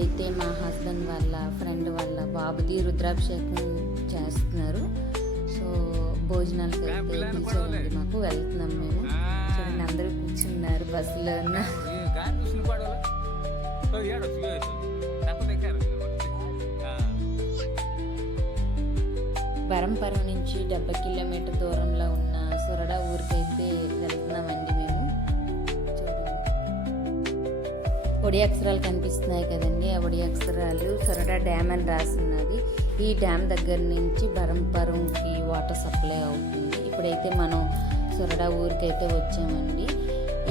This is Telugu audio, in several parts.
అయితే మా హస్బెండ్ వాళ్ళ ఫ్రెండ్ వాళ్ళ బాబుది రుద్రాభిషేకం చేస్తున్నారు. సో భోజనాలకు అయితే పిలిచారండి మాకు. వెళ్తున్నాం మేము. చూడండి అందరూ కూర్చున్నారు బస్సులో. బరంపురం నుంచి 70 కిలోమీటర్ దూరంలో ఉన్న సొరడా ఊరికైతే వెళ్తున్నామండి మేము. చూడండి ఒడి అక్షరాలు కనిపిస్తున్నాయి కదండి. ఆ ఒడి అక్షరాలు సొరడా డ్యామ్ అని రాస్తున్నది. ఈ డ్యామ్ దగ్గర నుంచి బరంపురంకి వాటర్ సప్లై అవుతుంది. ఇప్పుడైతే మనం సొరడా ఊరికైతే వచ్చామండి.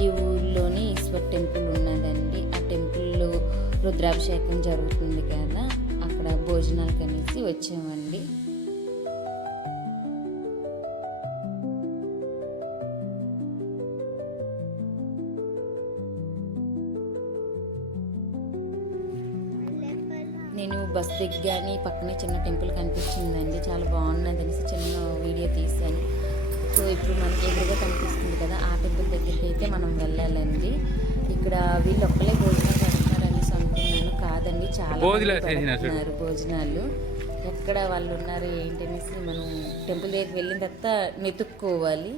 ఈ ఊర్లోని ఈశ్వర్ టెంపుల్ ఉన్నదండి. ఆ టెంపుల్లో రుద్రాభిషేకం జరుగుతుంది కదా, అక్కడ భోజనాలు కనేసి వచ్చామండి. నేను బస్ దిగ్గాని పక్కనే చిన్న టెంపుల్ కనిపించిందండి. చాలా బాగున్నది అనేసి చిన్న వీడియో తీశాను. సో ఇప్పుడు మనకి ఎదురుగా కనిపిస్తుంది కదా, ఆ టెంపుల్ దగ్గరికి అయితే మనం వెళ్ళాలండి. ఇక్కడ వీళ్ళు ఒక్కలే భోజనాలు పెడుతున్నారు అనేసి అనుకున్నాను. కాదండి, చాలా పెడుతున్నారు భోజనాలు. ఎక్కడ వాళ్ళు ఉన్నారు ఏంటి అనేసి మనం టెంపుల్ దగ్గరికి వెళ్ళిన తర్వాత వెతుక్కోవాలి.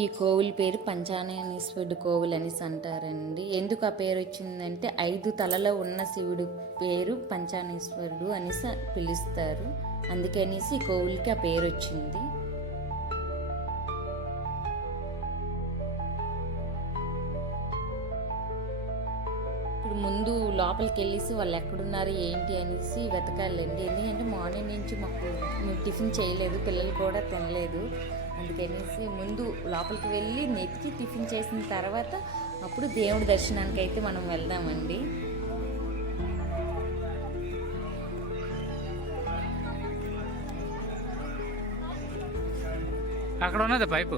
ఈ కోవిల్ పేరు పంచాననేశ్వరుడు కోవిల్ అనేసి అంటారండి. ఎందుకు ఆ పేరు వచ్చిందంటే 5 తలలో ఉన్న శివుడు పేరు పంచానేశ్వరుడు అనేసి పిలుస్తారు. అందుకనేసి ఈ కోవిల్కి ఆ పేరు వచ్చింది. ఇప్పుడు ముందు లోపలికి వెళ్ళేసి వాళ్ళు ఎక్కడున్నారు ఏంటి అనేసి వెతకాలండి. ఎందుకంటే మార్నింగ్ నుంచి మేము టిఫిన్ చేయలేదు, పిల్లలు కూడా తినలేదు. అందుకనేసి ముందు లోపలికి వెళ్ళి నెత్తికి టిఫిన్ చేసిన తర్వాత అప్పుడు దేవుడి దర్శనానికి అయితే మనం వెళ్దామండి. అక్కడ ఉన్నది పైపు.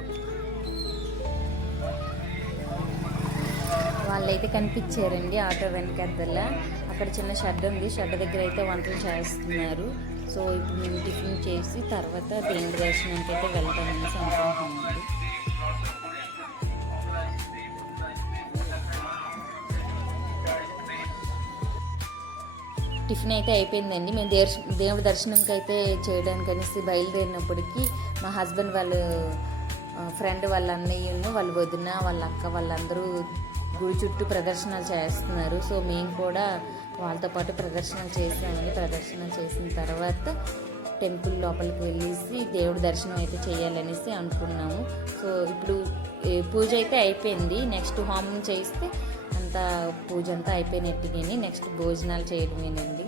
వాళ్ళైతే కనిపించారండి ఆటో వెనకద్దలా. అక్కడ చిన్న షెడ్ ఉంది, షెడ్ దగ్గర అయితే వంటలు చేస్తున్నారు. సో ఇప్పుడు మేము టిఫిన్ చేసి తర్వాత దేవుడి దర్శనానికి అయితే వెళ్తామనేసి అనుకుంటున్నామండి. టిఫిన్ అయితే అయిపోయిందండి. మేము దేవుడి దర్శనంకి అయితే చేయడానికి అనేసి బయలుదేరినప్పటికీ మా హస్బెండ్ వాళ్ళు ఫ్రెండ్ వాళ్ళ అన్నయ్యను, వాళ్ళ వదిన, వాళ్ళ అక్క వాళ్ళందరూ గుడి చుట్టూ ప్రదర్శనలు చేస్తున్నారు. సో మేము కూడా వాళ్ళతో పాటు ప్రదర్శనలు చేసామని. ప్రదర్శనలు చేసిన తర్వాత టెంపుల్ లోపలికి వెళ్ళేసి దేవుడి దర్శనం అయితే చేయాలనేసి అనుకున్నాము. సో ఇప్పుడు పూజ అయితే అయిపోయింది. నెక్స్ట్ హోమం చేస్తే అంతా పూజ అంతా అయిపోయినట్టుగాని నెక్స్ట్ భోజనాలు చేయడమేనండి.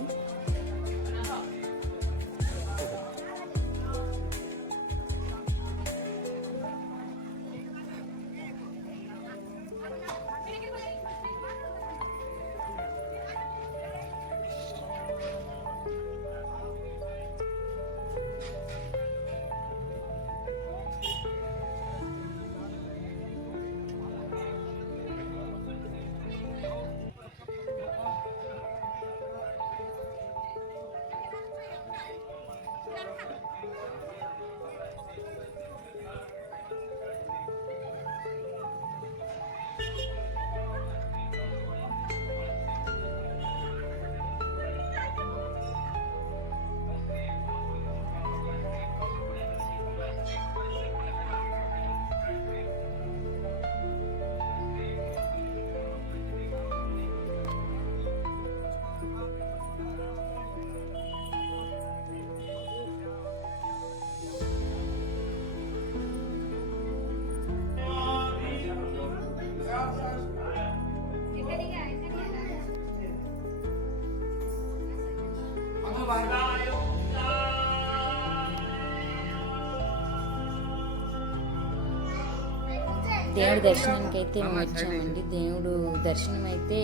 దేవుడి దర్శనానికి అయితే మేము వచ్చామండి. దేవుడు దర్శనం అయితే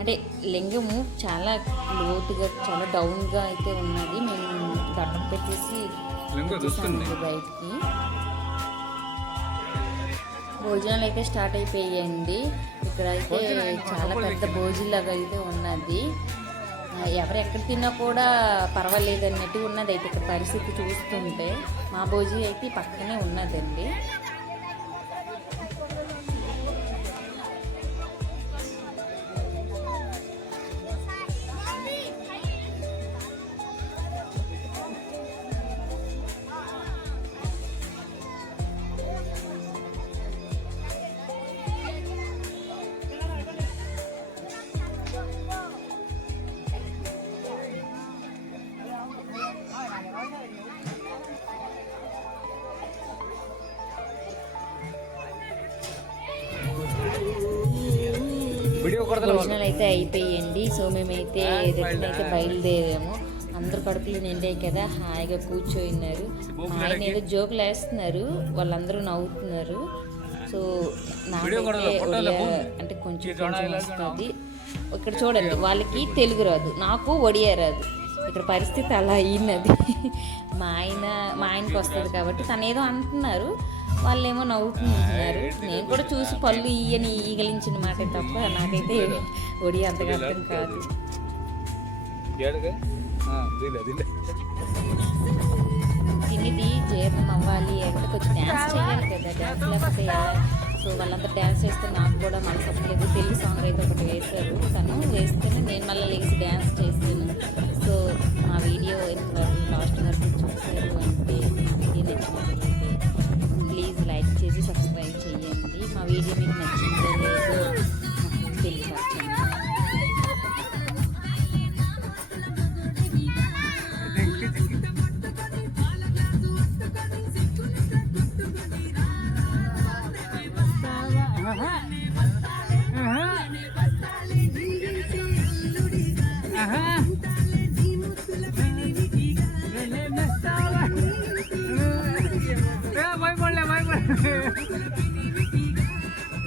అంటే లింగము చాలా లోతుగా చాలా డౌన్గా అయితే ఉన్నది. మేము దండం పెట్టేసి బయటికి భోజనాలు అయితే స్టార్ట్ అయిపోయాయండి. ఇక్కడ అయితే చాలా పెద్ద భోజనలాగా అయితే ఉన్నది. ఎవరు ఎక్కడ తిన్నా కూడా పర్వాలేదు అన్నట్టు ఉన్నది అయితే ఇక్కడ పరిస్థితి చూస్తుంటే. మా భోజీ అయితే పక్కనే ఉన్నదండి. భోజనాలు అయితే అయిపోయాయండి. సో మేమైతే రిటర్న్ అయితే బయలుదేరాము. అందరు కడుపులు నిండాయి కదా, హాయిగా కూర్చోయినారు. మా ఆయన ఏదో జోకులు వేస్తున్నారు, వాళ్ళందరూ నవ్వుతున్నారు. సో నాకైతే అంటే కొంచెం కొంచెం వస్తుంది. ఇక్కడ చూడండి, వాళ్ళకి తెలుగు రాదు, నాకు ఒడియా రాదు. ఇక్కడ పరిస్థితి అలా అయినది. మా ఆయనకి వస్తుంది కాబట్టి తను ఏదో అంటున్నారు, వాళ్ళేమో నవ్వుకుంటున్నారు. నేను కూడా చూసి పళ్ళు ఈగలించిన మాట తప్ప నాకైతే ఒడి అంతగా అర్థం కాదు. తినిది జీర్ణం అవ్వాలి అంటే కొంచెం డ్యాన్స్ చేయాలి కదా, డ్యాన్స్ లేకపోతే ఎలా? సో వాళ్ళంతా డ్యాన్స్ చేస్తే నాకు కూడా మనసు అవ్వలేదు. తెలుగు సాంగ్ అయితే ఒకటి వేశారు, తను వేస్తేనే నేను మళ్ళీ లేచి డ్యాన్స్ చేస్తాను. సో మా వీడియో లాస్ట్ వరకు చూసారు అంటే మా వీడియో నచ్చినట్లయితే ప్లీజ్ లైక్ చేసి సబ్స్క్రైబ్ చేయండి. మా వీడియో మీకు నచ్చిందో లేదో నాకు తెలియపరచండి. Aha.